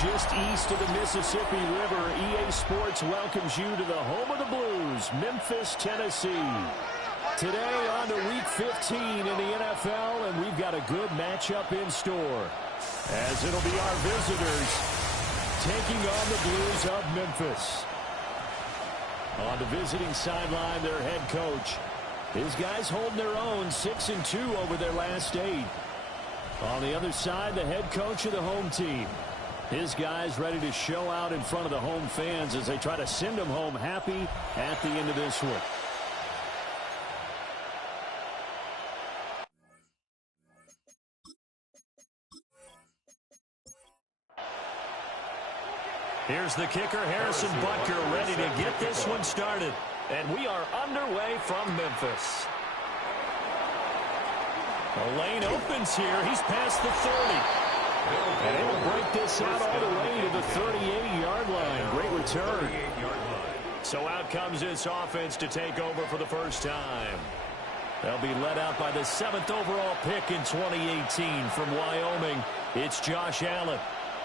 just east of the Mississippi River, EA Sports welcomes you to the home of the Blues, Memphis, Tennessee. Today on to Week 15 in the NFL, and we've got a good matchup in store, as it'll be our visitors taking on the Blues of Memphis. On the visiting sideline, their head coach. His guys holding their own, 6-2 over their last 8. On the other side, the head coach of the home team. His guys ready to show out in front of the home fans as they try to send them home happy at the end of this one. Here's the kicker, Harrison Butker, ready to get this one started. And we are underway from Memphis. The lane opens here. He's past the 30. And he'll break this out all the way to the 38-yard line. Great return. So out comes this offense to take over for the first time. They'll be led out by the 7th overall pick in 2018 from Wyoming. It's Josh Allen.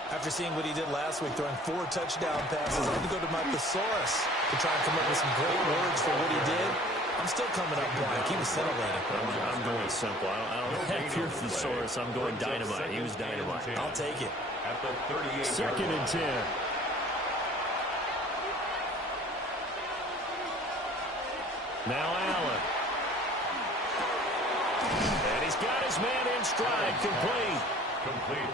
After seeing what he did last week, throwing 4 touchdown passes, I had to go to my thesaurus to try and come up with some great words for what he did. I'm still coming up blank. He was celebrating. I'm going simple. I don't have your thesaurus. I'm going dynamite. He was dynamite. I'll take it. At the 38. 2nd and 10. Now Allen. And he's got his man in stride. Complete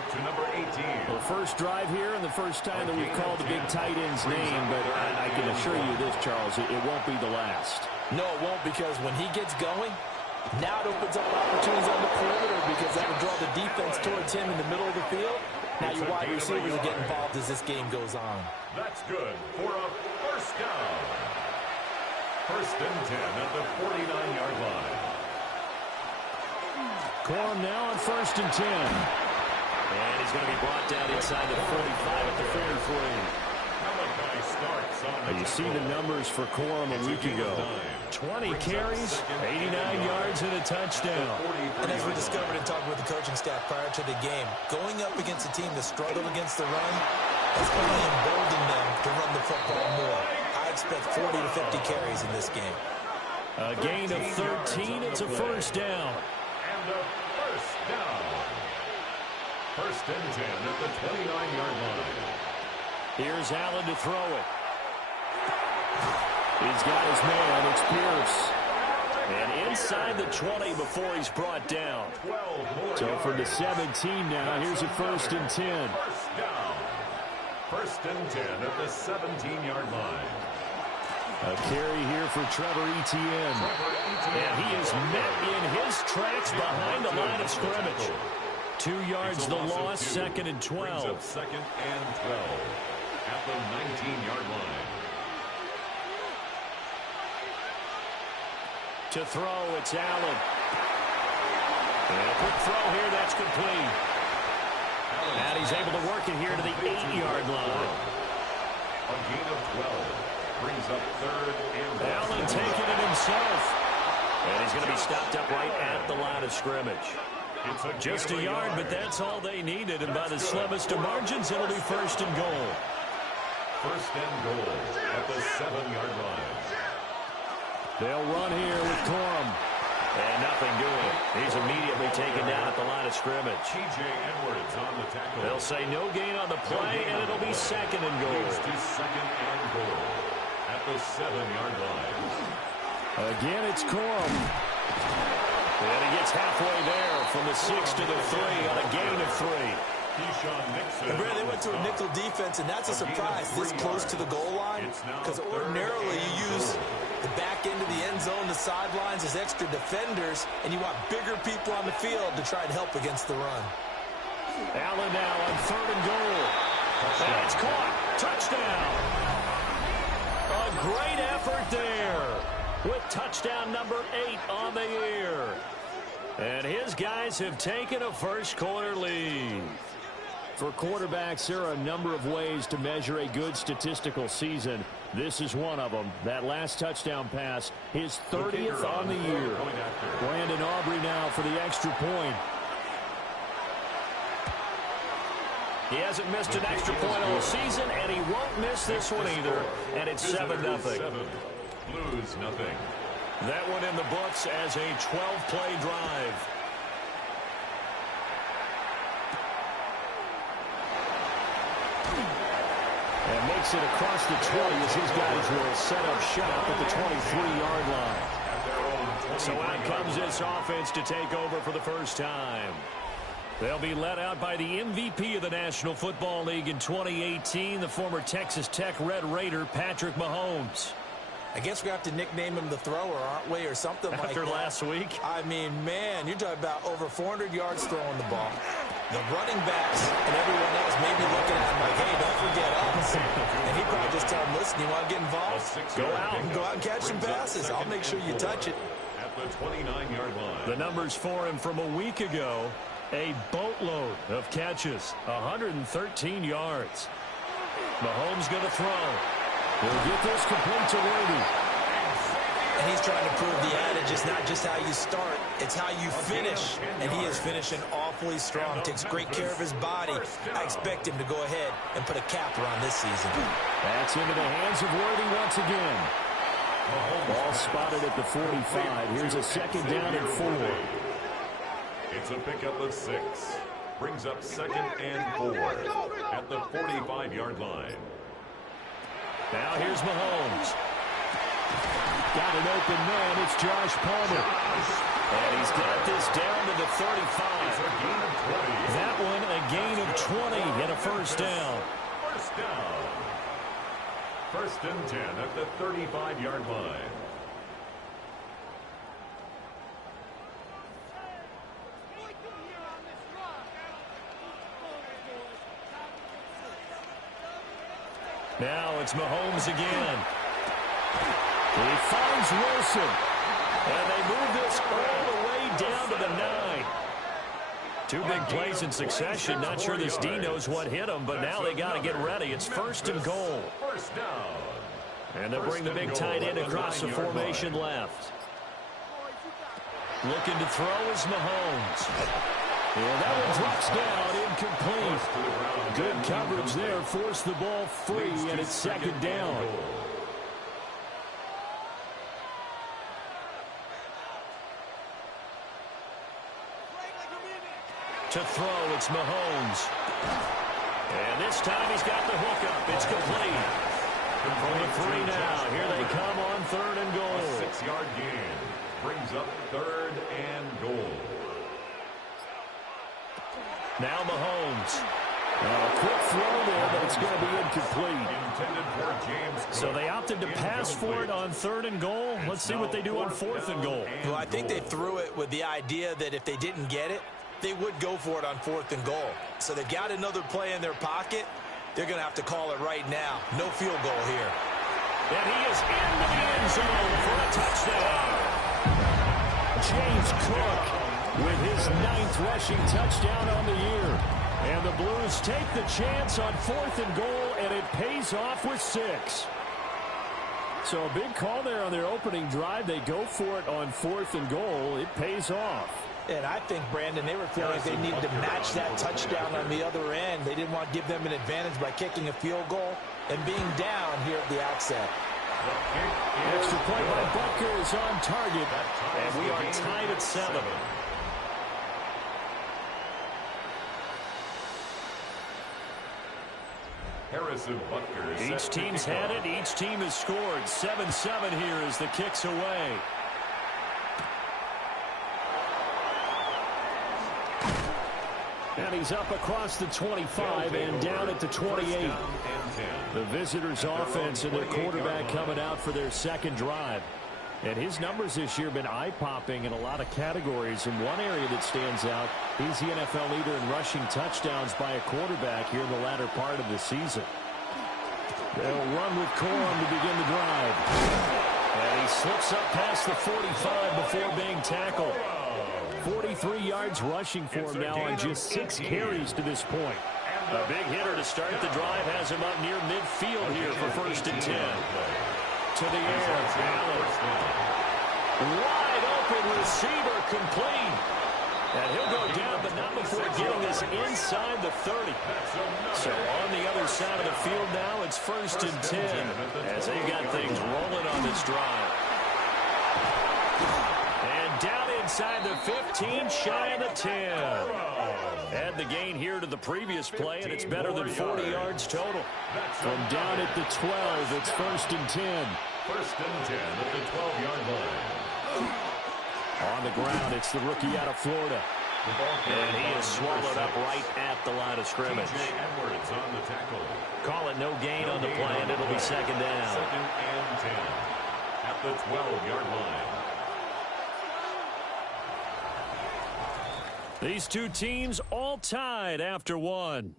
to number 18. The first drive here and the first time that we've called the big tight end's name, but I can assure you this, Charles, it won't be the last. No, it won't, because when he gets going, now it opens up opportunities on the perimeter, because that will draw the defense towards him in the middle of the field. Now your wide receivers will get involved as this game goes on. That's good for a first down. 1st and 10 at the 49-yard line. Corum now on 1st and 10. And he's going to be brought down inside the 45 at the 43. You see the numbers for Corum a week ago. 20 carries, 89 yards, and a touchdown. And as we discovered in talking with the coaching staff prior to the game, going up against a team that struggled against the run has only emboldened them to run the football more. I expect 40 to 50 carries in this game. A gain of 13. It's a first down. And a first down. 1st and 10 at the 29-yard line. Here's Allen to throw it. He's got his man. It's Pierce. And inside the 20 before he's brought down. So from the 17 now, here's a 1st and 10. First down. 1st and 10 at the 17-yard line. A carry here for Trevor Etienne. And he is met in his tracks behind the line of scrimmage. 2 yards the loss, 2nd and 12. 2nd and 12 at the 19-yard line. To throw, it's Allen. And a quick throw here, that's complete. And he's able to work it here to the 8-yard line. A gain of 12 brings up 3rd and Allen taking it himself. And he's going to be stopped up right at the line of scrimmage. Just a yard, but that's all they needed. And by the slimmest of margins, it'll be 1st and goal. 1st and goal at the 7-yard line. They'll run here with Corum. And nothing doing. He's immediately taken down at the line of scrimmage. T.J. Edwards on the tackle. They'll say no gain on the play, and it'll be 2nd and goal. Moves to 2nd and goal at the 7-yard line. Again, it's Corum. And he gets halfway there from the 6 to the 3 on a gain of 3. And Brad, they went to a nickel defense, and that's a surprise this close to the goal line, because ordinarily you use the back end of the end zone, the sidelines as extra defenders, and you want bigger people on the field to try and help against the run. Allen now on 3rd and goal. And it's caught. Touchdown. A great effort there with touchdown number 8 on the year. And his guys have taken a first quarter lead. For quarterbacks, there are a number of ways to measure a good statistical season. This is one of them. That last touchdown pass, his 30th on the year. Brandon Aubrey now for the extra point. He hasn't missed an extra point all season, and he won't miss this one either. And it's 7-0. Blues nothing. That one in the books as a 12-play drive. And makes it across the 20 as his guys will set up shop at the 23-yard line. So out comes this offense to take over for the first time. They'll be led out by the MVP of the National Football League in 2018, the former Texas Tech Red Raider, Patrick Mahomes. I guess we have to nickname him the thrower, aren't we, or something like that. After last week? I mean, man, you're talking about over 400 yards throwing the ball. The running backs and everyone else may be looking at him like, hey, don't forget us. And he'd probably just tell them, listen, you want to get involved? Go out and catch some passes. I'll make sure you touch it. At the 29-yard line. The numbers for him from a week ago, a boatload of catches, 113 yards. Mahomes going to throw. He'll get this complete to Worthy. And he's trying to prove the adage is not just how you start, it's how you finish. And he is finishing awfully strong, takes great care of his body. I expect him to go ahead and put a capper on this season. That's into the hands of Worthy once again. Ball spotted at the 45. Here's a second down and 4. It's a pickup of 6. Brings up 2nd and 4 at the 45-yard line. Now here's Mahomes. Got an open man. It's Josh Palmer. And he's got this down to the 35. That one a gain of 20 and a first down. First down. 1st and 10 at the 35-yard line. Now it's Mahomes again. He finds Wilson. And they move this all the way down to the 9. Two big plays in succession. Not sure this D knows what hit him, but now they got to get ready. It's 1st and goal. First down. And they'll bring the big tight end across the formation left. Looking to throw is Mahomes. Yeah, that one drops down, incomplete. Good coverage there, forced the ball free, and it's 2nd down. To throw, it's Mahomes. And this time he's got the hookup. It's complete. From the 3 now, here they come on 3rd and goal. A 6-yard gain brings up 3rd and goal. Now Mahomes. A quick throw there, but it's going to be incomplete. Intended for James Cook. So they opted to pass for it on 3rd and goal. Let's see what they do on 4th and goal. Well, I think they threw it with the idea that if they didn't get it, they would go for it on 4th and goal. So they've got another play in their pocket. They're going to have to call it right now. No field goal here. And he is into the end zone for a touchdown. James Cook with his 9th rushing touchdown on the year. And the Blues take the chance on 4th and goal, and it pays off with 6. So a big call there on their opening drive. They go for it on 4th and goal. It pays off. And I think, Brandon, they were feeling like they needed to match that touchdown on the other end. They didn't want to give them an advantage by kicking a field goal and being down here at the outset. Extra point by Butker is on target, and we are tied at 7. Harrison Butker. Each team's had it. Each team has scored. 7-7 here as the kick's away. And he's up across the 25 and down at the 28. The visitors' offense and their quarterback coming out for their 2nd drive. And his numbers this year have been eye-popping in a lot of categories. In one area that stands out, he's the NFL leader in rushing touchdowns by a quarterback here in the latter part of the season. They'll run with Corum to begin the drive. And he slips up past the 45 before being tackled. 43 yards rushing for him now on just 6 carries to this point. A big hitter to start the drive has him up near midfield here for 1st and 10. To the air, Allen. Wide open receiver complete. And he'll go down, but not before getting this inside the 30. So on the other side of the field now, it's 1st and 10 as they've got things rolling on this drive. And down inside the 15, shy of the 10. Add the gain here to the previous play, and it's better than 40 yards total. From down at the 12, it's 1st and 10. 1st and 10 at the 12-yard line. On the ground, it's the rookie out of Florida. And he is swallowed up right at the line of scrimmage. Edwards on the tackle. Call it no gain on the play, and it'll be 2nd down. 2nd and 10 at the 12-yard line. These two teams all tied after one.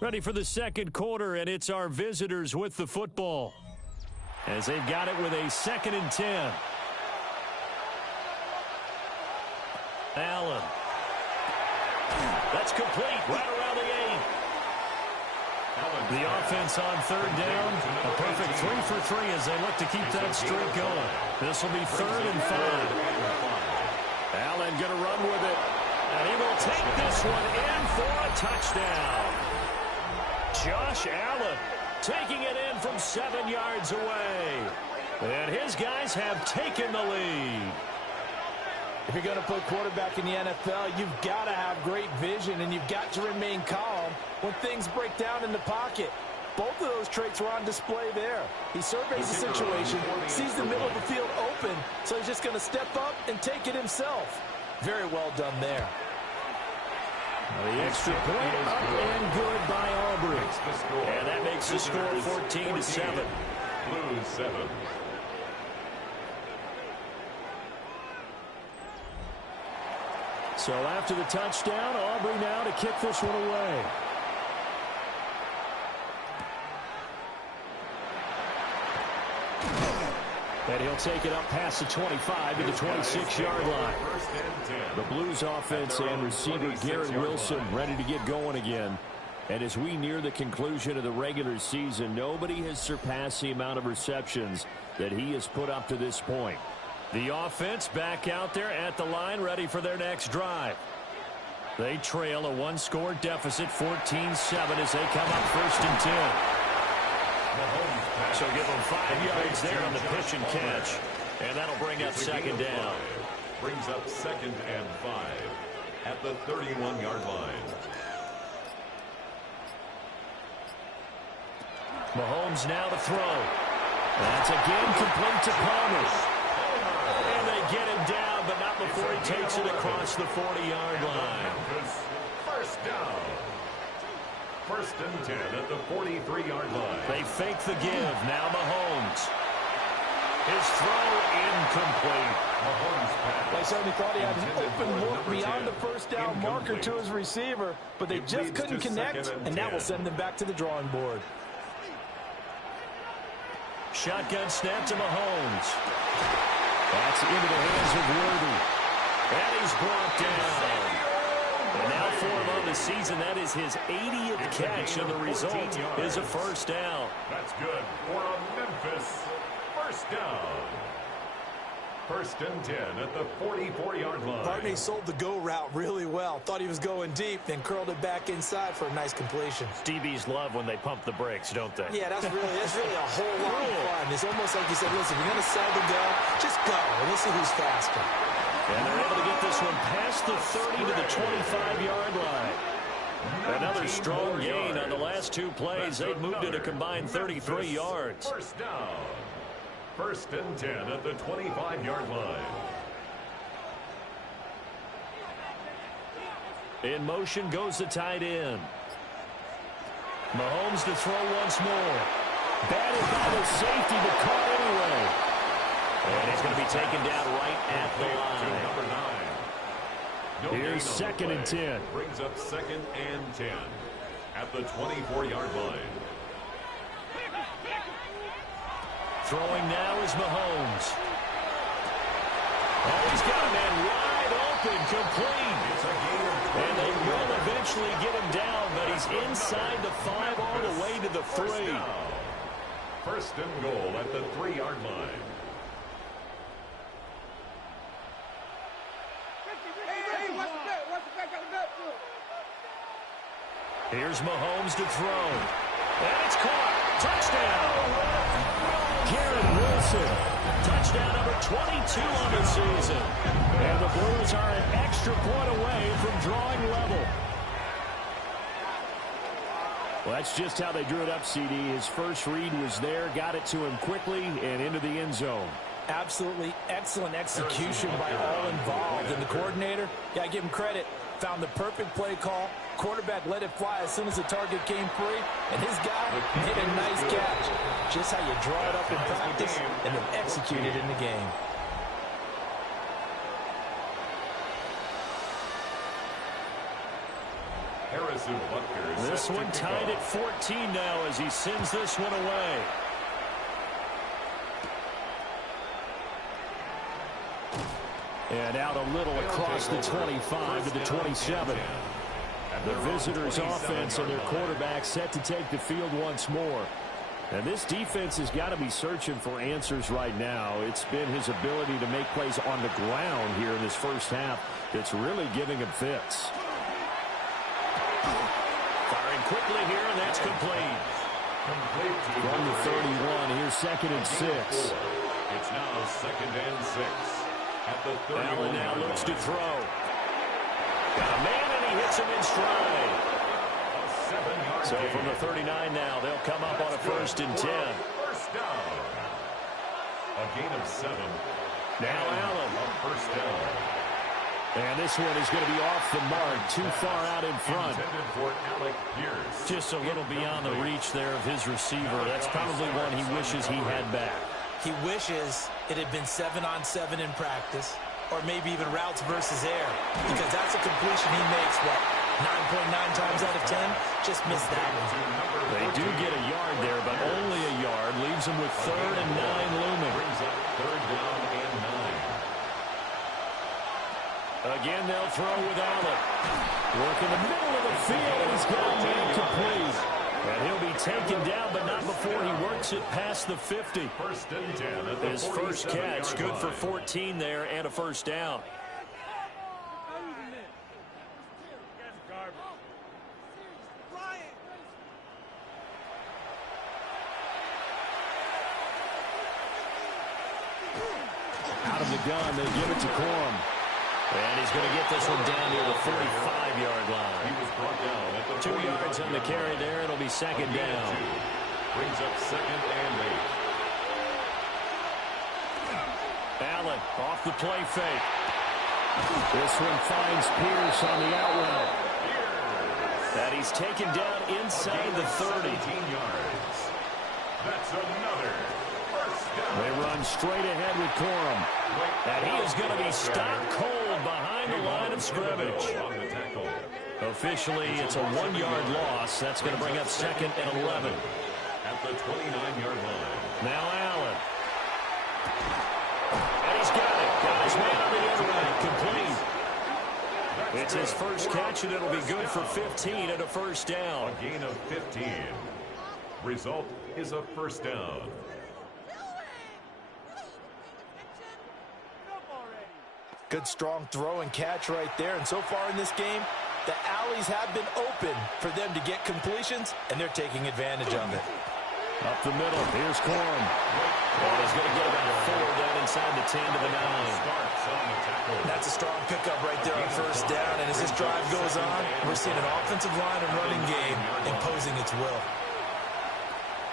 Ready for the 2nd quarter, and it's our visitors with the football. As they've got it with a 2nd and 10. Allen. That's complete right around the 8. The offense on 3rd down. A perfect 3 for 3 as they look to keep that streak going. This will be 3rd and 5. Allen going to run with it. And he will take this one in for a touchdown. Josh Allen taking it in from 7 yards away. And his guys have taken the lead. If you're going to play quarterback in the NFL, you've got to have great vision, and you've got to remain calm when things break down in the pocket. Both of those traits were on display there. He surveys the situation, sees the middle of the field open, so he's just going to step up and take it himself. Very well done there. The extra point up and good by Aubrey. And that makes the score 14-7. Blues 7. So after the touchdown, Aubrey now to kick this one away. And he'll take it up past the 25 to the 26-yard line. The Blues offense and receiver Garrett Wilson ready to get going again. And as we near the conclusion of the regular season, nobody has surpassed the amount of receptions that he has put up to this point. The offense back out there at the line, ready for their next drive. They trail a 1-score deficit, 14-7, as they come up 1st and 10. So give them 5 yards there on the pitch and catch. And that'll bring up 2nd down. Brings up 2nd and 5 at the 31-yard line. Mahomes now to throw. That's again complete to Palmer. And they get him down, but not before he takes it across the 40-yard line. 1st down. 1st and 10 at the 43-yard line. They fake the give. Now Mahomes. His throw incomplete. They certainly thought he had an open look beyond the 1st down marker to his receiver, but they just couldn't connect, and that will send them back to the drawing board. Shotgun snap to Mahomes. That's into the hands of Worthy. And he's brought down. And now for him on the season, that is his 80th catch, and the result is a 1st down. That's good for a Memphis 1st down. 1st and 10 at the 44-yard line. Barney sold the go route really well. Thought he was going deep, then curled it back inside for a nice completion. DBs love when they pump the brakes, don't they? Yeah, that's really a whole lot of fun. It's almost like you said, listen, if you're going to sell the go, just go, and we'll see who's faster. And they're able to get this one past the 30 to the 25-yard line. Another strong gain on the last 2 plays. They've moved it a combined 33 yards. 1st down. 1st and 10 at the 25-yard line. In motion goes the tight end. Mahomes to throw once more. Batted by the safety, but caught anyway. And he's going to be taken down right at the line. Number 9. Here's 2nd and 10. Brings up 2nd and 10 at the 24-yard line. Throwing now is Mahomes. Oh, he's got a man wide open, complete. And they will eventually get him down, but he's inside the 5 all the way to the 3. First and goal at the 3-yard line. Here's Mahomes to throw. And it's caught. Touchdown. Garrett Wilson. Touchdown number 22 on the season. And the Blues are an extra point away from drawing level. Well, that's just how they drew it up, CD. His first read was there, got it to him quickly, and into the end zone. Absolutely excellent execution by all involved. And the coordinator, got to give him credit, found the perfect play call. Quarterback let it fly as soon as the target came free. And his guy made a nice catch. Just how you draw it up in practice and then execute it in the game. This one tied at 14 now as he sends this one away. And out a little across the 25 to the 27. The visitors' offense and their quarterback set to take the field once more. And this defense has got to be searching for answers right now. It's been his ability to make plays on the ground here in this first half that's really giving him fits. Firing quickly here, and that's complete. From the 31, here's 2nd and 6. It's now 2nd and 6. At the 31. Allen now looks to throw. Got a man, and he hits him in stride. So from the 39 now, they'll come up on a 1st and 10. First down. A gain of 7. Now Allen. First down. And this one is going to be off the mark, too far out in front. Just a little beyond the reach there of his receiver. That's probably one he wishes he had back. He wishes it had been 7-on-7 in practice, or maybe even routes versus air, because that's a completion he makes, what, 9.9 times out of 10? Just missed that one. They do get a yard there, but only a yard. Leaves them with 3rd and 9 looming. Brings up 3rd down and 9. Again, they'll throw with Allen. Work in the middle of the field, and he's got a man complete. And he'll be taken down, but not before he works it past the 50. 1st and 10 at the His first catch, good for 14 there, and a first down. Out of the gun, they give it to Corum. And he's going to get this one down near the 45-yard line. He was brought down at the 2 yards on the carry there. It'll be 2nd down. Brings up 2nd and 8. Allen off the play fake. This one finds Pierce on the out route. And he's taken down inside the 30. 17 yards. That's another first down. They run straight ahead with Corum. And he is going to be stopped cold behind the line of scrimmage. Officially, it's a 1-yard loss. That's going to bring up 2nd and 11. At the 29-yard line. Now Allen. And he's got it. Got his man on the end route. Complete. It's his first catch, and it'll be good for 15 and a first down. A gain of 15. Result is a first down. Good strong throw and catch right there. And so far in this game, the alleys have been open for them to get completions, and they're taking advantage of it. Up the middle, here's Corum. And he's going to get about 4 down inside the 10 to the 9. That's a strong pickup right there on first down. And as this drive goes on, we're seeing an offensive line and running game imposing its will.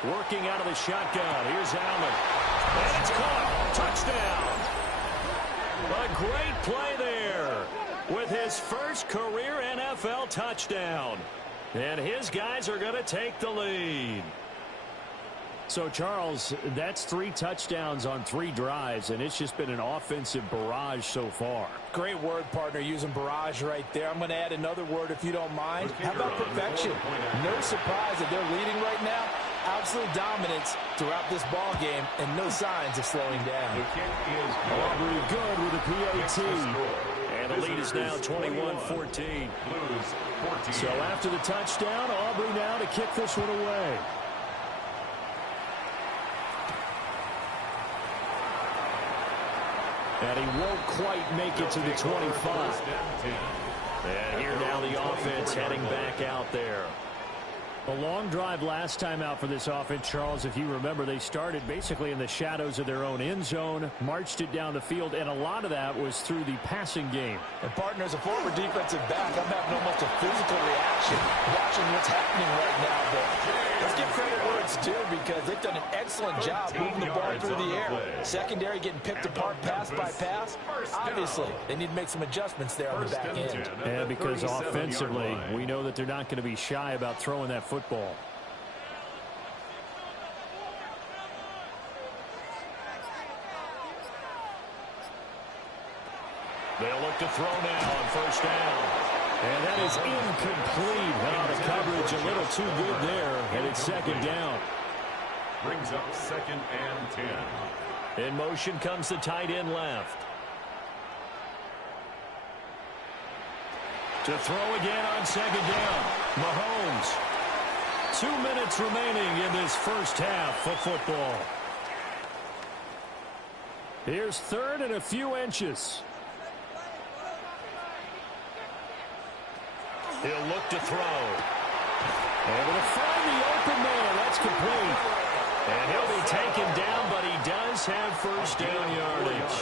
Working out of the shotgun. Here's Allen. And it's caught. Touchdown. A great play there with his first career NFL touchdown. And his guys are going to take the lead. So, Charles, that's 3 touchdowns on 3 drives, and it's just been an offensive barrage so far. Great word, partner, using barrage right there. I'm going to add another word if you don't mind. How about perfection? No surprise that they're leading right now. absolute dominance throughout this ball game and no signs of slowing down. The kick is Aubrey good with a PAT. And the lead is now 21-14. Blues 14. So after the touchdown, Aubrey now to kick this one away. And he won't quite make it to the 25. And here now the offense heading back out there. A long drive last time out for this offense, Charles. If you remember, they started basically in the shadows of their own end zone, marched it down the field, and a lot of that was through the passing game. And partner, as a former defensive back, I'm having almost a physical reaction watching what's happening right now. But let's give credit where it's due because they've done an excellent job moving the ball through the air. Secondary getting picked apart pass by pass. Obviously, they need to make some adjustments there on the back end. And because offensively, we know that they're not going to be shy about throwing that football. They'll look to throw now on first down. And that is incomplete. Now the coverage a little too good there, and it's second down. Brings up 2nd and 10. In motion comes the tight end left. To throw again on second down. Mahomes. 2 minutes remaining in this first half of football. Here's third and a few inches. He'll look to throw. Able to find the open man. That's complete. And he'll be taken down, but he does have first down yardage.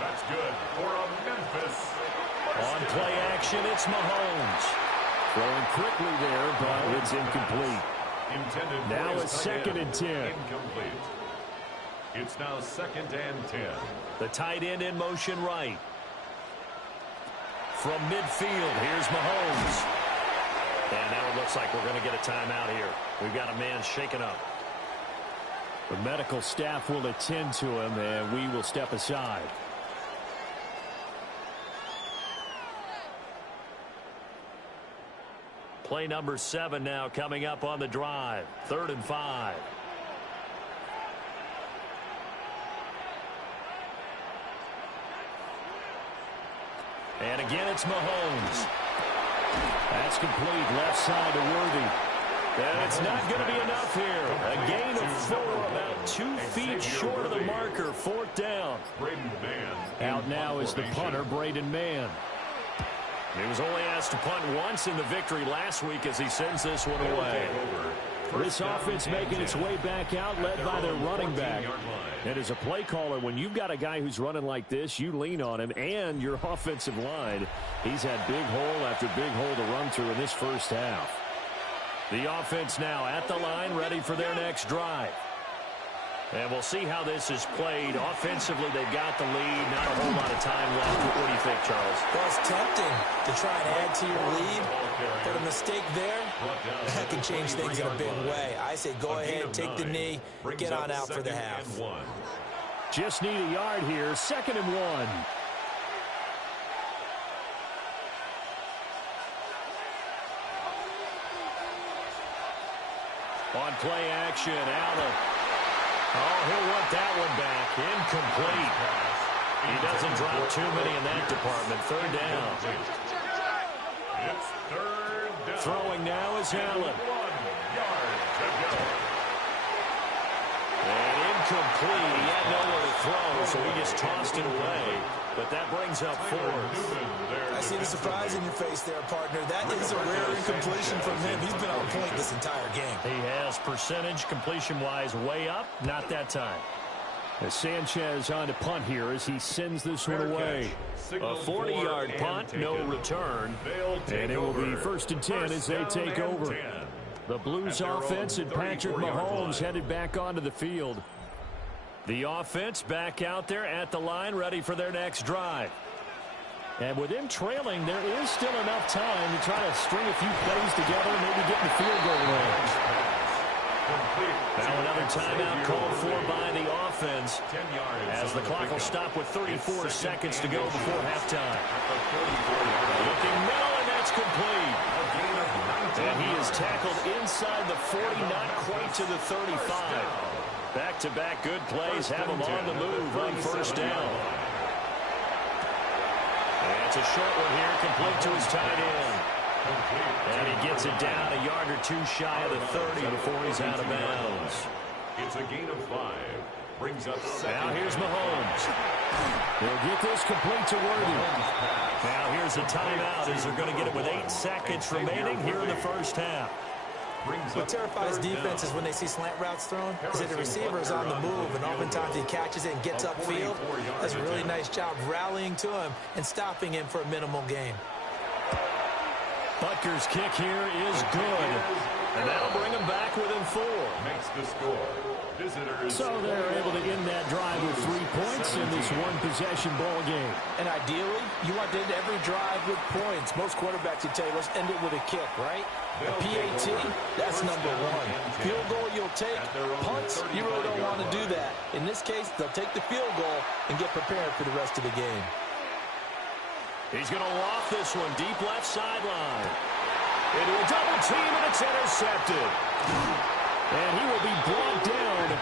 That's good for a Memphis. On play action, it's Mahomes. Throwing quickly there, but it's incomplete. Intended now for it's 2nd and 10. Incomplete. It's now 2nd and 10. The tight end in motion right. From midfield, here's Mahomes. And now it looks like we're going to get a timeout here. We've got a man shaken up. The medical staff will attend to him, and we will step aside. Play number 7 now coming up on the drive. 3rd and 5. And again, it's Mahomes. That's complete. Left side to Worthy. And it's not going to be enough here. A gain of 4, about 2 feet short of the marker. 4th down. Out now is the punter, Braden Mann. He was only asked to punt once in the victory last week as he sends this one away. This offense making its way back out, led by their running back. And as a play caller, when you've got a guy who's running like this, you lean on him and your offensive line. He's had big hole after big hole to run through in this first half. The offense now at the line, ready for their next drive. And we'll see how this is played. Offensively, they've got the lead. Not a whole lot of time left. What do you think, Charles? Well, it's tempting to try and add to your lead, but a mistake there, that can change things in a big way. I say go ahead, take the knee, get on out for the half. Just need a yard here. 2nd and 1. On play action, Allen. Oh, he'll want that one back. Incomplete. He doesn't drop too many in that department. 3rd down. It's 3rd down. Throwing now is Allen. 1 yard to go. And incomplete. He had nowhere to throw, so he just tossed it away. But that brings up 4th. I see the surprise in your face there, partner. That is a rare incompletion from him. He's been on point this entire game. He has percentage completion-wise way up. Not that time. As Sanchez on to punt here as he sends this one away. A 40-yard punt, no return. And it will be 1st and 10 as they take over. The Blues offense and Patrick Mahomes headed back onto the field. The offense back out there at the line, ready for their next drive. And with him trailing, there is still enough time to try to string a few plays together and maybe get in the field goal range. Now another timeout called for by the offense as the clock will stop with 34 seconds to go before halftime. Looking middle, and that's complete. And he is tackled inside the 40, not quite to the 35. Back-to-back good plays have him on the move on first down. And it's a short one here, complete to his tight end. And he gets it down a yard or two shy of the 30 before he's out of bounds. It's a gain of 5. Brings up second. Now here's Mahomes. He'll get this complete to Worthy. Now here's a timeout as they're going to get it with 8 seconds remaining here in the first half. What terrifies defenses when they see slant routes thrown is that the receiver is on the move, and oftentimes he catches it and gets upfield. Does a really nice job rallying to him and stopping him for a minimal gain. Butker's kick here is good. And that'll bring him back within 4. Makes the score. Visitors. So they're able to end that drive with 3 points in this one-possession ball game. And ideally, you want to end every drive with points. Most quarterbacks, you tell you, let's end it with a kick, right? A PAT, that's number 1. Field goal you'll take. Punts, you really don't want to do that. In this case, they'll take the field goal and get prepared for the rest of the game. He's going to loft this one deep left sideline. Into a double team, and it's intercepted. And he will be brought down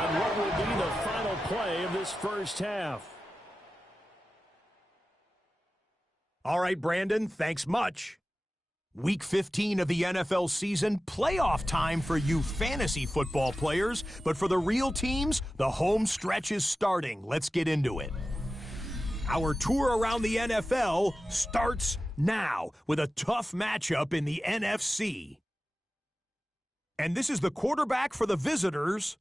on what will be the final play of this first half. All right, Brandon, thanks much. Week 15 of the NFL season, playoff time for you fantasy football players. But for the real teams, the home stretch is starting. Let's get into it. Our tour around the NFL starts now with a tough matchup in the NFC. And this is the quarterback for the visitors.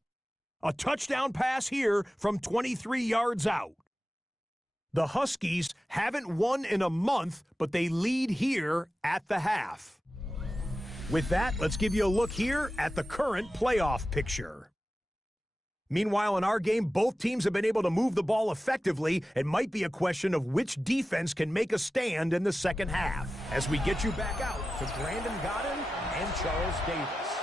A touchdown pass here from 23 yards out. The Huskies haven't won in a month, but they lead here at the half. With that, let's give you a look here at the current playoff picture. Meanwhile, in our game, both teams have been able to move the ball effectively. It might be a question of which defense can make a stand in the second half. As we get you back out to Brandon Godden and Charles Davis.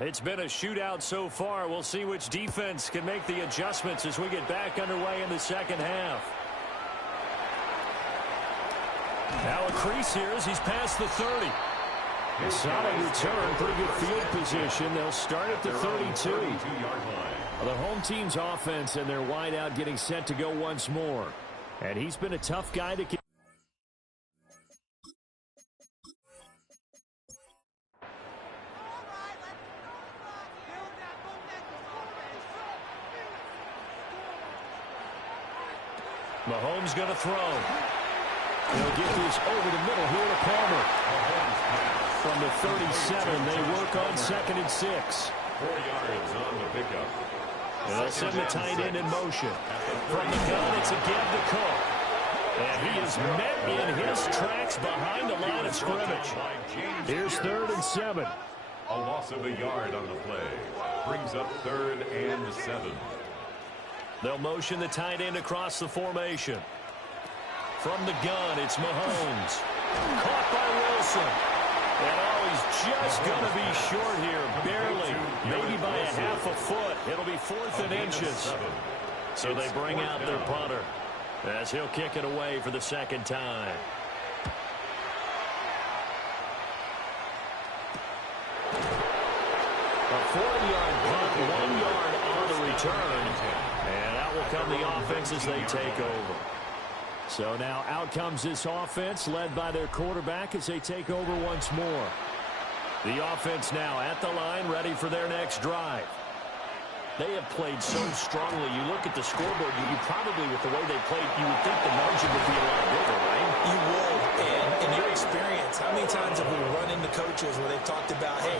It's been a shootout so far. We'll see which defense can make the adjustments as we get back underway in the second half. Now a crease here as he's past the 30. A solid return, pretty good field position. They'll start at the 32. The home team's offense and their wideout getting set to go once more. And he's been a tough guy to keep. Mahomes going to throw. They'll get this over the middle here to Palmer. From the 37, they work on 2nd and 6. 4 yards on the pickup. They'll send the tight end in motion. From the gun, it's again to Cook. And he is met in his tracks behind the line of scrimmage. Here's 3rd and 7. A loss of a yard on the play. Brings up 3rd and 7. They'll motion the tight end across the formation. From the gun, it's Mahomes. Caught by Wilson. And he's just going to be short here, barely. Maybe by a half a foot. It'll be 4th and inches. So they bring out their punter as he'll kick it away for the second time. A 40-yard punt, 1 yard on the return. And out will come the offense as they take over. So now out comes this offense led by their quarterback as they take over once more. The offense now at the line ready for their next drive. They have played so strongly. You look at the scoreboard, you probably, with the way they played, you would think the margin would be a lot bigger, right? You would. And in your experience, how many times have we run into coaches where they've talked about, hey,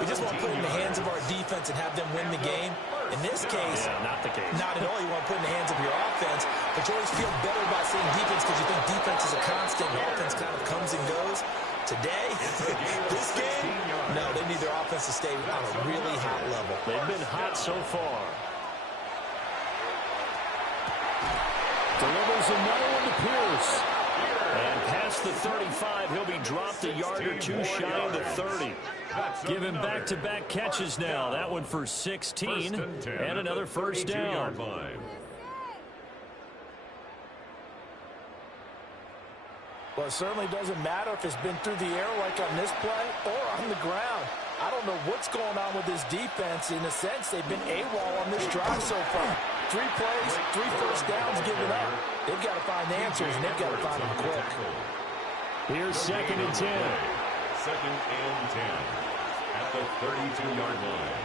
we just want to put it in the hands of our defense and have them win the game? In this case, not the case. Not at all. You want to put it in the hands of your offense, but you always feel better about seeing defense because you think defense is a constant and offense kind of comes and goes. Today, this game, no, they need their offense to stay on a really hot level. They've been hot so far. Delivers another one to Pierce. And past the 35, he'll be dropped a yard or two shy of the 30. Give him back-to-back catches now. That one for 16 and another first down. Well, it certainly doesn't matter if it's been through the air like on this play or on the ground. I don't know what's going on with this defense. In a sense, they've been AWOL on this drive so far. 3 plays, 3 first downs given up. They've got to find answers, and they've got to find them quick. Here's 2nd and 10. 2nd and 10 at the 32-yard line.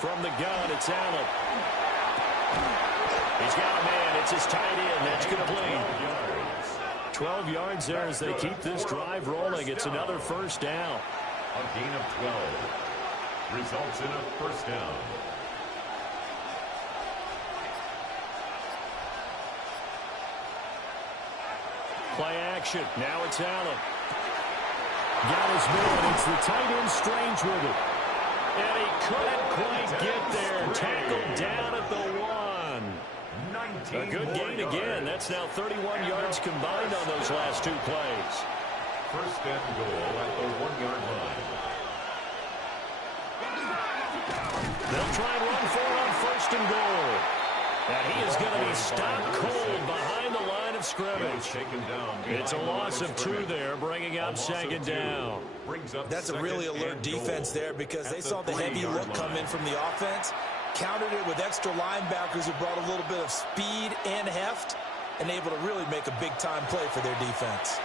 From the gun, it's Allen. He's got a man. It's his tight end. That's complete. 12 yards there as they keep this drive rolling. It's another first down. A gain of 12 results in a first down. Play action. Now it's Allen. Got his man. It's the tight end Strange with it. And he couldn't quite get there. Tackled down at the 1. A good gain again. That's now 31 yards combined on those last 2 plays. First and goal at the 1-yard line. They'll try and run for it on 1st and goal. And he is going to be stopped cold behind the line of scrimmage. It's a loss of 2 there, bringing up 2nd down. That's a really alert defense there because they saw the heavy look come in from the offense, countered it with extra linebackers who brought a little bit of speed and heft, and able to really make a big-time play for their defense.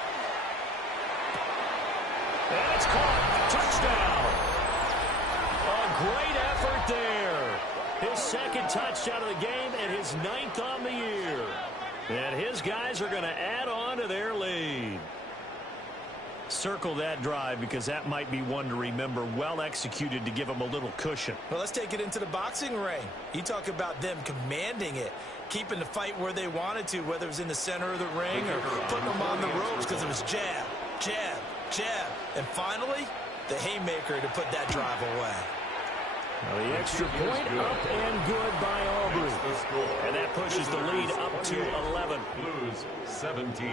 And it's caught. Touchdown. A great effort there. His 2nd touchdown of the game and his 9th on the year. And his guys are going to add on to their lead. Circle that drive because that might be one to remember. Well executed to give them a little cushion. Well, let's take it into the boxing ring. You talk about them commanding it, keeping the fight where they wanted to, whether it was in the center of the ring or putting them on the ropes because it was jab, jab, jab. And finally, the haymaker to put that drive away. Well, the extra point up and good by Aubrey. And that pushes the lead up to 11. Blues 17.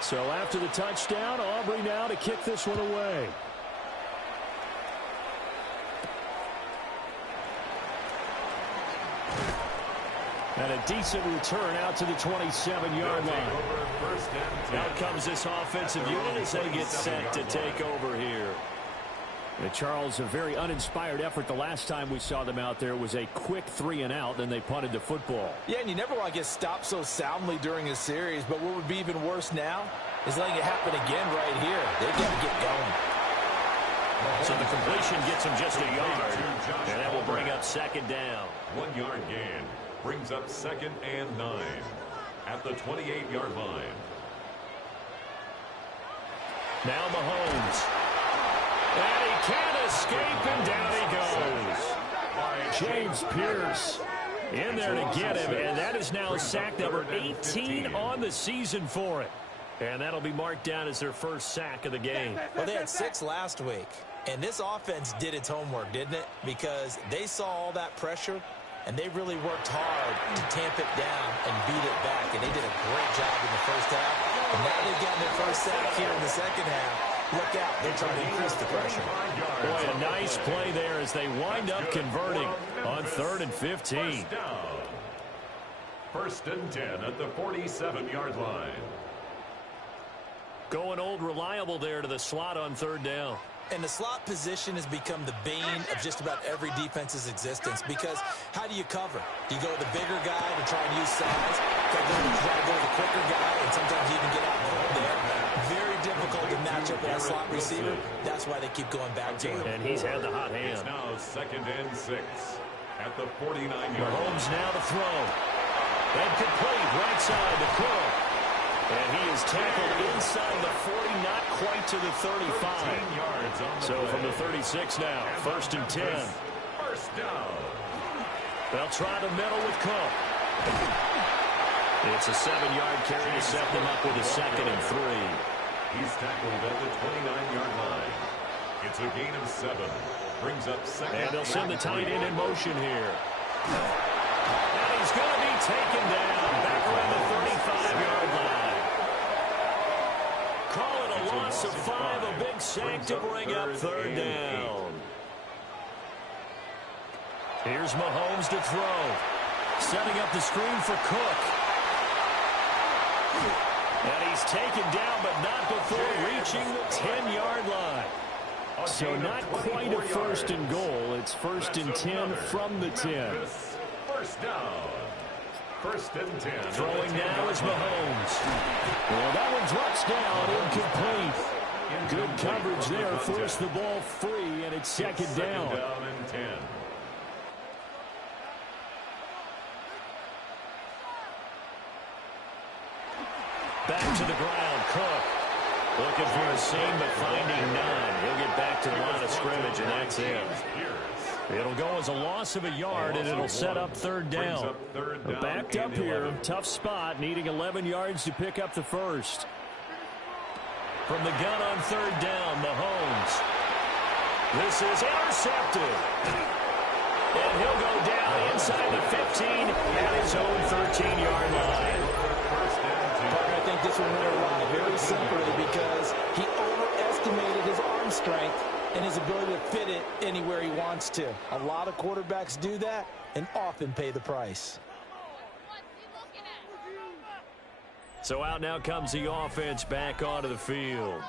So after the touchdown, Aubrey now to kick this one away. And a decent return out to the 27-yard line. Out comes this offensive unit as they get set to take over here. And Charles, a very uninspired effort. The last time we saw them out there was a quick 3-and-out, then they punted the football. Yeah, and you never want to get stopped so soundly during a series, but what would be even worse now is letting it happen again right here. They've got to get going. So the completion gets him just a yard, and that will bring up second down. 1 yard gain brings up 2nd and 9 at the 28-yard line. Now Mahomes. And he can't escape, and down he goes. James Pierce in there to get him, and that is now sack number 18 on the season for it. And that'll be marked down as their first sack of the game. Well, they had 6 last week, and this offense did its homework, didn't it? Because they saw all that pressure, and they really worked hard to tamp it down and beat it back, and they did a great job in the first half. And now they've gotten their first sack here in the second half. Look out, they're trying to increase the pressure. Boy, a nice play there as they wind up converting on 3rd and 15. First and 10 at the 47-yard line. Going old reliable there to the slot on 3rd down. And the slot position has become the bane of just about every defense's existence, because how do you cover? Do you go with the bigger guy to try and use size? Try to go with the quicker guy and sometimes even get out cold there? Very difficult to match up that slot receiver. That's why they keep going back to him. And he's had the hot hand. It's now 2nd and 6 at the 49-yard line. Mahomes now to throw. And complete right side to Cook. And he is tackled inside the 40, not quite to the 35. So from the 36 now, 1st and 10. First down. They'll try the middle with Cook. It's a 7-yard carry to set them up with a 2nd and 3. He's tackled at the 29-yard line. It's a gain of 7. Brings up 2nd. And they'll send the tight end in motion here. And he's going to be taken down back around the 35-yard line. Call it a loss of 5, a big sack to bring up 3rd down. Here's Mahomes to throw. Setting up the screen for Cook. And he's taken down, but not before reaching the 10-yard line. So not quite a 1st and goal. It's 1st and 10 from the 10. First down. 1st and 10. Throwing now is Mahomes. Well, that one drops down, incomplete. Good coverage there. Forced the ball free, and it's 2nd down. 2nd down and 10. Back to the ground, Cook. Looking for a seam, but finding none. He'll get back to the line of scrimmage, and that's it. It'll go as a loss of a yard, and it'll set up 3rd down. Backed up here, tough spot, needing 11 yards to pick up the first. From the gun on 3rd down, Mahomes. This is intercepted. And he'll go down inside the 15 at his own 13-yard line. I think this will win a lot very simply because he overestimated his arm strength and his ability to fit it anywhere he wants to. A lot of quarterbacks do that and often pay the price. So out now comes the offense back onto the field.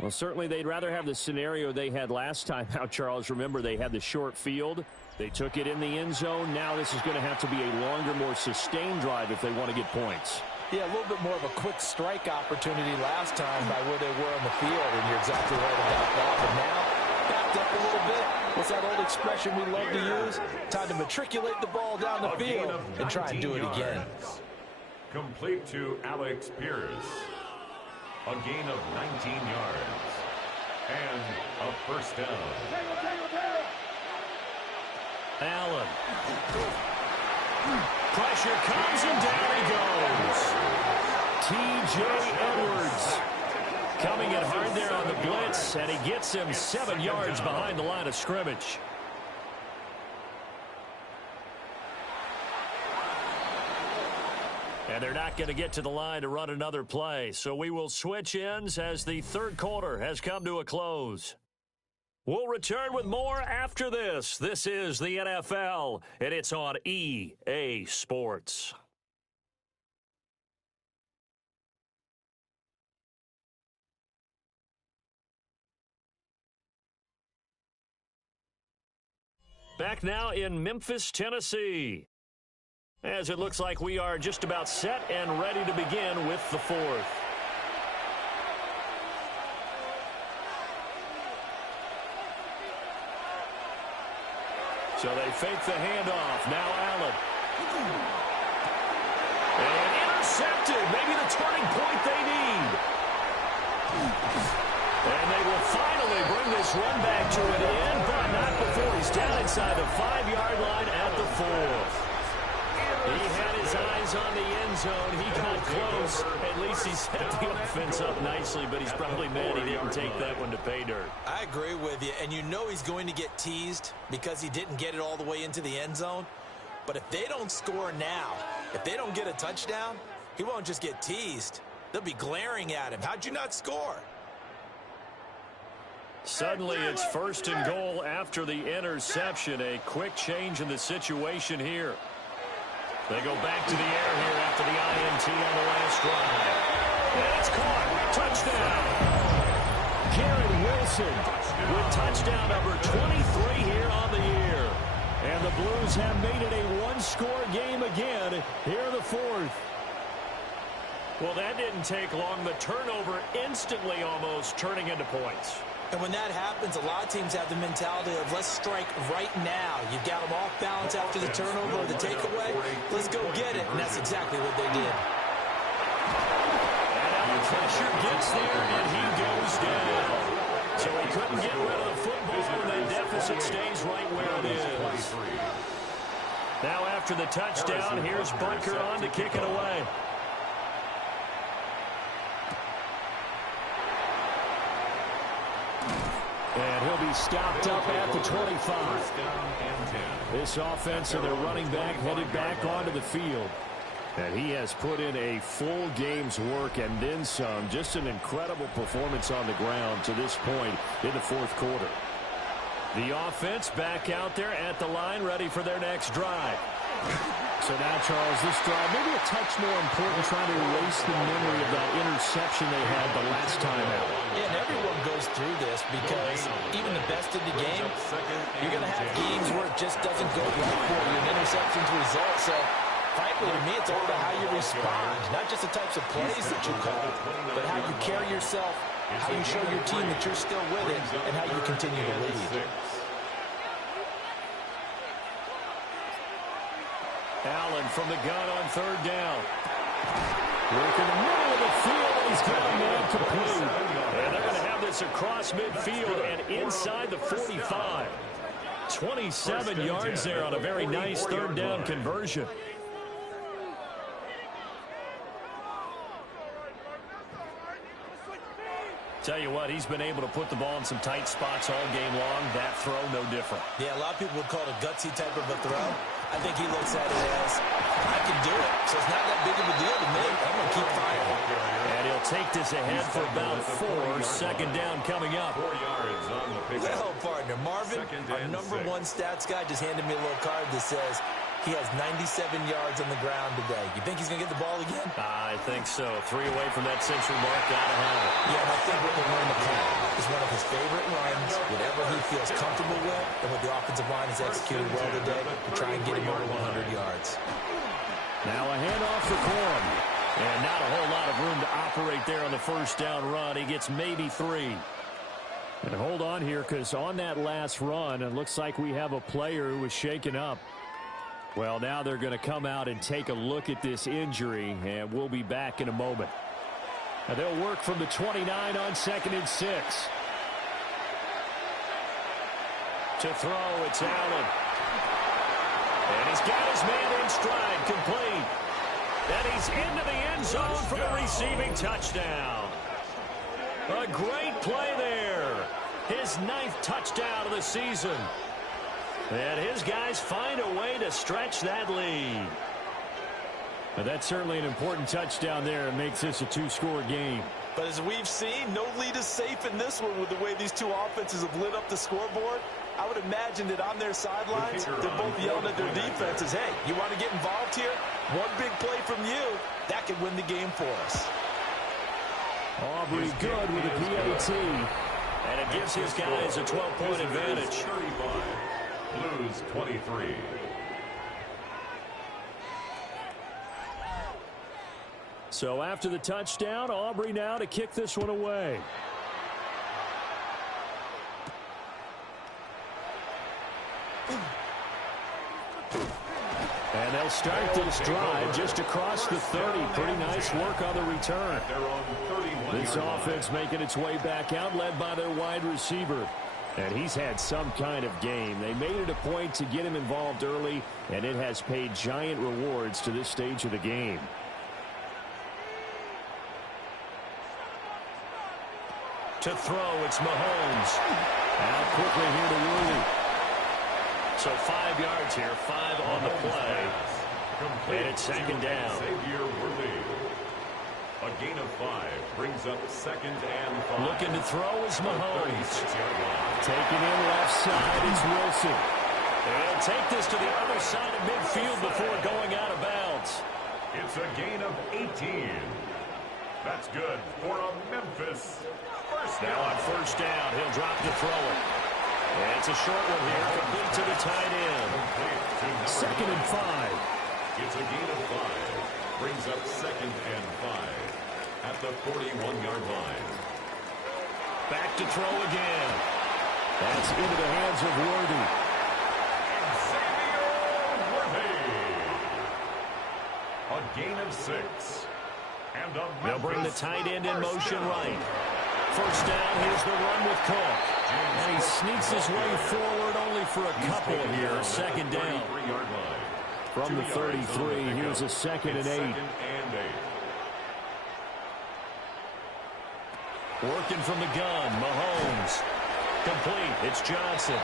Well, certainly they'd rather have the scenario they had last time out, Charles. Remember, they had the short field. They took it in the end zone. Now this is going to have to be a longer, more sustained drive if they want to get points. Yeah, a little bit more of a quick strike opportunity last time by where they were on the field, and you're exactly right about that. But now, backed up a little bit. What's that old expression we love to use? Time to matriculate the ball down the field and try and do it again. Complete to Alex Pierce. A gain of 19 yards. And a first down. Allen. Pressure comes and down he goes. T.J. Edwards coming in hard there on the blitz, and he gets him 7 yards behind the line of scrimmage. And they're not going to get to the line to run another play. So we will switch ends as the third quarter has come to a close. We'll return with more after this. This is the NFL, and it's on EA Sports. Back now in Memphis, Tennessee, as it looks like we are just about set and ready to begin with the fourth. So they fake the handoff. Now Allen. And intercepted. Maybe the turning point they need. And they will finally bring this run back to an end, but not before he's down inside the 5-yard line at the 4. He had his eyes on the end zone. He got close. At least he set the offense up nicely, but he's probably mad he didn't take that one to pay dirt. I agree with you, and you know he's going to get teased because he didn't get it all the way into the end zone. But if they don't score now, if they don't get a touchdown, he won't just get teased. They'll be glaring at him. How'd you not score? Suddenly it's 1st and goal after the interception. A quick change in the situation here. They go back to the air here after the INT on the last drive. And it's caught. Touchdown. Garrett Wilson with touchdown number 23 here on the year. And the Blues have made it a one-score game again here in the fourth. Well, that didn't take long. The turnover instantly almost turning into points. And when that happens, a lot of teams have the mentality of let's strike right now. You've got them off balance after the turnover or the takeaway. Let's go get it. And that's exactly what they did. And now the pressure gets there, and he goes down. So he couldn't get rid of the football, and the deficit stays right where it is. Now after the touchdown, here's Butker on to kick it away. And he'll be stopped up at the 25. This offense and their running back headed back onto the field. And he has put in a full game's work and then some. Just an incredible performance on the ground to this point in the fourth quarter. The offense back out there at the line, ready for their next drive. So now, Charles, this drive maybe a touch more important, trying to erase the memory of that interception they had the last time out. Yeah, and everyone goes through this because even the best in the game, you're going to have games where it just doesn't go right for you, and interceptions result. So, frankly, to me, it's all about how you respond, not just the types of plays that you call, but how you carry yourself, how you show your team that you're still with it, and how you continue to lead. Allen from the gun on third down. Work in the middle of the field, and he's got a man complete. And they're going to have this across midfield and inside the 45. 27 yards there on a very nice third down conversion. Tell you what, he's been able to put the ball in some tight spots all game long. That throw, no different. Yeah, a lot of people would call it a gutsy type of a throw. I think he looks at it as, I can do it. So it's not that big of a deal to me. I'm going to keep firing. And he'll take this ahead for about 4. Second down coming up. 4 yards on the pickup. Well, partner, Marvin, our number 1 stats guy just handed me a little card that says he has 97 yards on the ground today. You think he's going to get the ball again? I think so. 3 away from that century mark. Got to have it. Yeah, and I think what we're going to call is one of his favorite runs, whatever he feels comfortable with, and what the offensive line has executed well today to try and get him over 100 yards. Now a handoff for Corum. And not a whole lot of room to operate there on the first down run. He gets maybe 3. And hold on here, because on that last run, it looks like we have a player who was shaken up. Well, now they're going to come out and take a look at this injury, and we'll be back in a moment. Now they'll work from the 29 on 2nd and 6. To throw, it's Allen. And he's got his man in stride, complete. And he's into the end zone for the receiving touchdown. A great play there. His 9th touchdown of the season. And his guys find a way to stretch that lead. But that's certainly an important touchdown there. It makes this a two-score game. But as we've seen, no lead is safe in this one with the way these two offenses have lit up the scoreboard. I would imagine that on their sidelines, they're both yelling at their defenses, hey, you want to get involved here? One big play from you, that could win the game for us. Aubrey good with a PAT. And it gives his guys a 12-point advantage. 35, Blues 23. So after the touchdown, Aubrey now to kick this one away. And they'll start this drive just across the 30. Pretty nice work on the return. This offense making its way back out, led by their wide receiver. And he's had some kind of game. They made it a point to get him involved early, and it has paid giant rewards to this stage of the game. To throw, it's Mahomes. Now quickly here to Worthy. So 5 yards here, 5 on the play. And it's second down. A gain of 5 brings up second and 5. Looking to throw is Mahomes. Taking in left side is Wilson. And take this to the other side of midfield before going out of bounds. It's a gain of 18. That's good for a Memphis first down. Now on first down, he'll drop to throw it. And it's a short one here, complete to the tight end. Second and 5. It's a gain of 5. Brings up second and 5 at the 41-yard line. Back to throw again. That's into the hands of Worthy. A gain of 6. And they'll bring the tight end in motion right. First down, here's the run with Cook. And he sneaks his way forward only for a couple here. Second down. From the 33, here's a second and 8. Working from the gun, Mahomes. Complete, it's Johnson.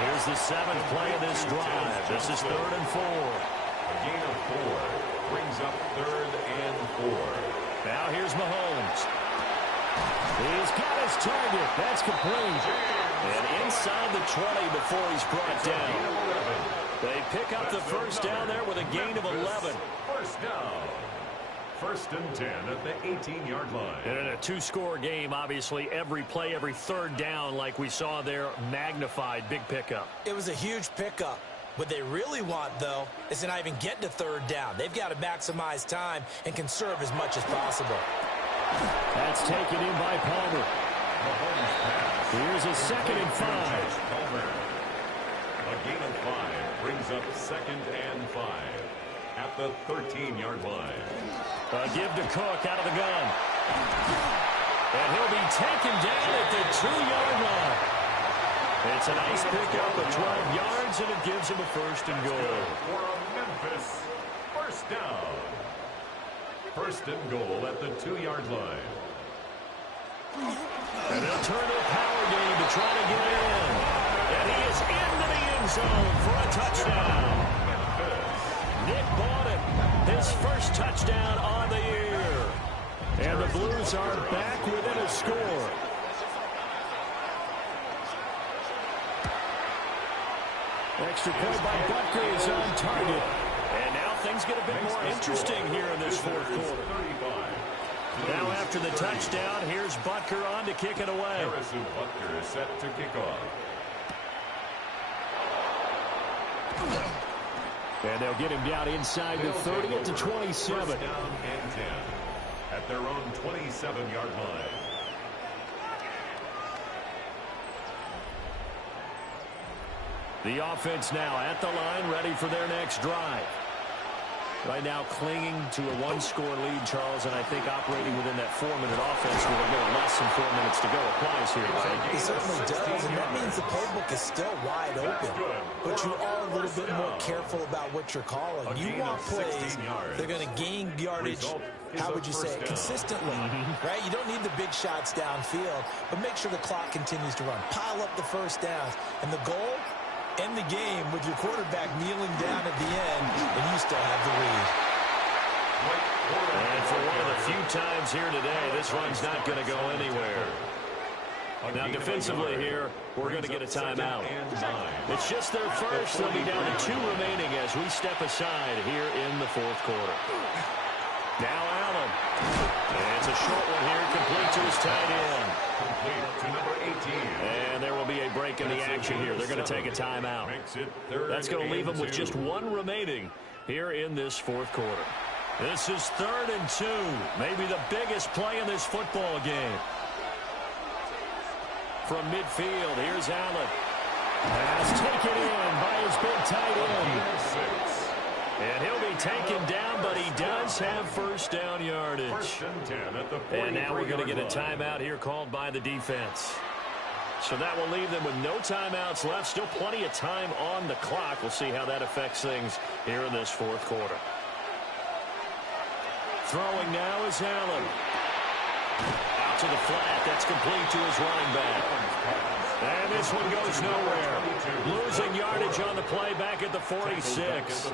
Here's the 7th play of this drive. This is 3rd and 4. A gain of 4 brings up 3rd and 4. Now here's Mahomes. He's got his target. That's complete. And inside the 20 before he's brought down. They pick up the first down there with a gain of 11. First down. 1st and 10 at the 18-yard line. And in a two-score game, obviously, every play, every third down, like we saw there, magnified. Big pickup. It was a huge pickup. What they really want, though, is to not even get to 3rd down. They've got to maximize time and conserve as much as possible. That's taken in by Palmer. Here's a 2nd and 5. A gain of 5 brings up 2nd and 5 at the 13-yard line. A give to Cook out of the gun. And he'll be taken down at the 2-yard line. It's a nice pickup of 12 yards, and it gives him a 1st and goal. For a Memphis first down. 1st and goal at the 2-yard line. And they'll turn their power game to try to get in. And he is into the end zone for a touchdown. Nick bought it. His first touchdown on the year. And the Blues are back within a score. Extra point by Butker is on target. And now things get a bit more interesting here in this 4th quarter. Now after the touchdown, here's Butker on to kick it away. Harrison Butker is set to kick off. And they'll get him down inside the 30 at the 27. First down and 10 at their own 27-yard line. The offense now at the line, ready for their next drive. Right now clinging to a 1-score lead, Charles, and I think operating within that 4-minute offense with a little less than 4 minutes to go applies here, right? It certainly does, and that means the playbook is still wide open. But you are a little bit more careful about what you're calling. You want plays they're going to gain yardage, how would you say it, consistently, right? You don't need the big shots downfield, but make sure the clock continues to run. Pile up the first downs, and the goal end the game with your quarterback kneeling down at the end, and you still have the lead. And for one of the few times here today, this run's not going to go anywhere. Now, defensively here, we're going to get a timeout. It's just their first. They'll be down to 2 remaining as we step aside here in the fourth quarter. Now Allen. And it's a short one here, complete to his tight end. Complete to number 18. And there will be a break in the action here. They're going to take a timeout. That's going to leave them with just 1 remaining here in this fourth quarter. This is 3rd and 2. Maybe the biggest play in this football game. From midfield, here's Allen. Pass taken in by his big tight end. And he'll be taken down, but he does have first down yardage. And now we're going to get a timeout here called by the defense. So that will leave them with no timeouts left. Still plenty of time on the clock. We'll see how that affects things here in this fourth quarter. Throwing now is Allen. Out to the flat. That's complete to his running back. And this one goes nowhere. Losing yardage on the play back at the 46.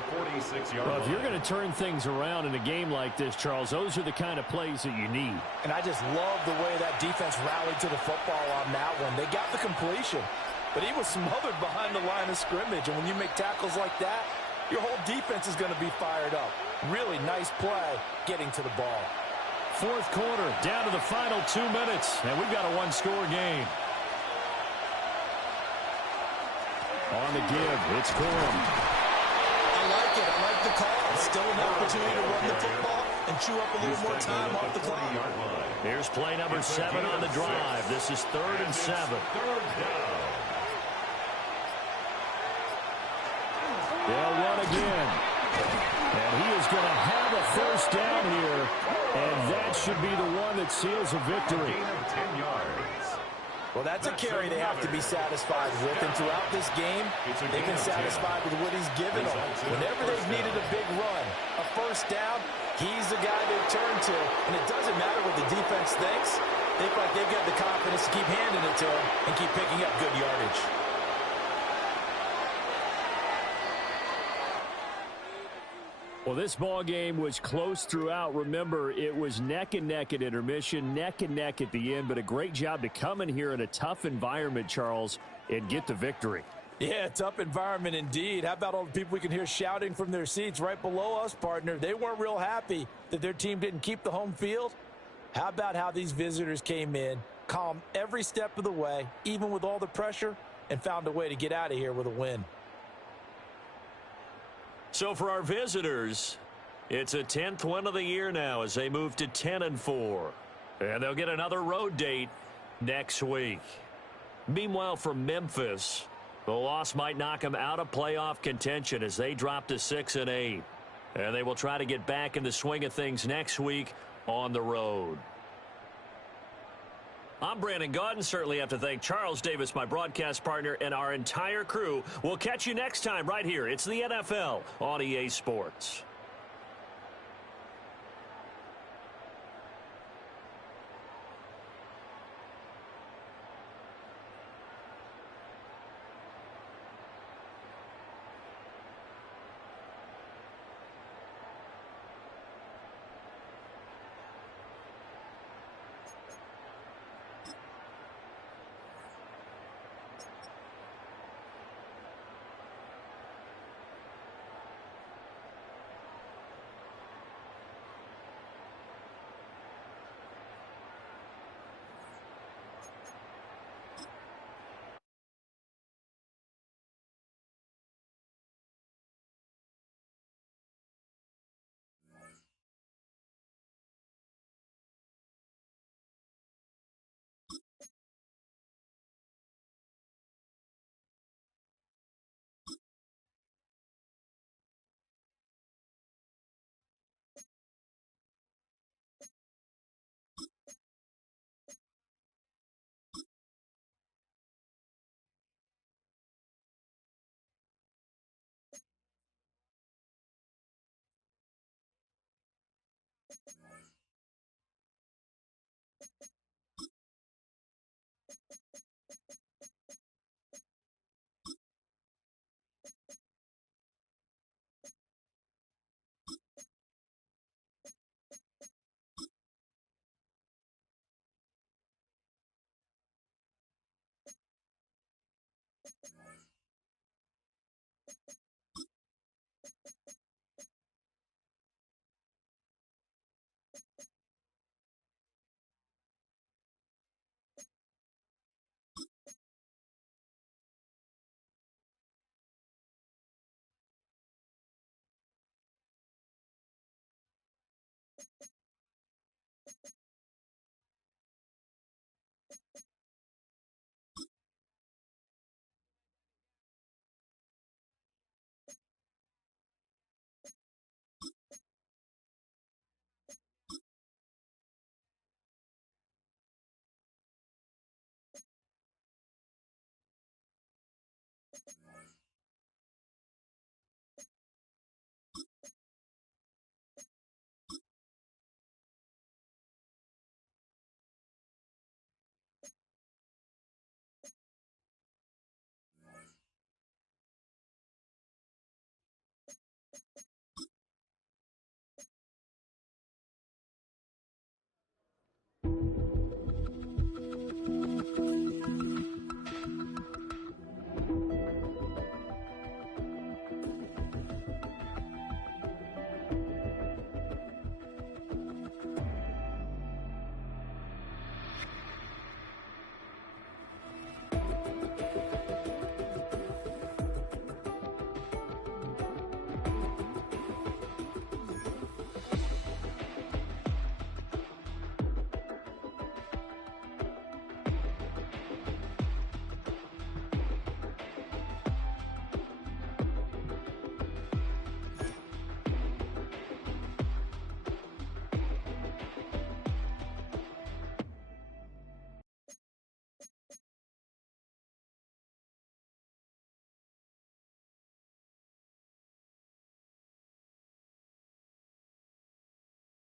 Well, if you're going to turn things around in a game like this, Charles, those are the kind of plays that you need. And I just love the way that defense rallied to the football on that one. They got the completion, but he was smothered behind the line of scrimmage. And when you make tackles like that, your whole defense is going to be fired up. Really nice play getting to the ball. Fourth quarter, down to the final 2 minutes, and we've got a 1-score game. On the give, it's Corum. I like it. I like the call. Still an opportunity to run the football and chew up a little more time off the clock. Here's play number 7 on the drive. This is 3rd and 7. They'll run again. And he is going to have a first down here. And that should be the one that seals a victory. Well, that's a carry they have to be satisfied with. And throughout this game, they've been satisfied with what he's given them. Whenever they've needed a big run, a first down, he's the guy they've turned to. And it doesn't matter what the defense thinks. They feel like they've got the confidence to keep handing it to him and keep picking up good yardage. Well, this ball game was close throughout. Remember, it was neck and neck at intermission, neck and neck at the end, but a great job to come in here in a tough environment, Charles, and get the victory. Yeah, tough environment indeed. How about all the people we can hear shouting from their seats right below us, partner? They weren't real happy that their team didn't keep the home field. How about how these visitors came in, calm every step of the way, even with all the pressure, and found a way to get out of here with a win. So for our visitors, it's a 10th win of the year now as they move to 10-4. And they'll get another road date next week. Meanwhile, for Memphis, the loss might knock them out of playoff contention as they drop to 6-8. And they will try to get back in the swing of things next week on the road. I'm Brandon Gaudin. Certainly have to thank Charles Davis, my broadcast partner, and our entire crew. We'll catch you next time right here. It's the NFL on EA Sports.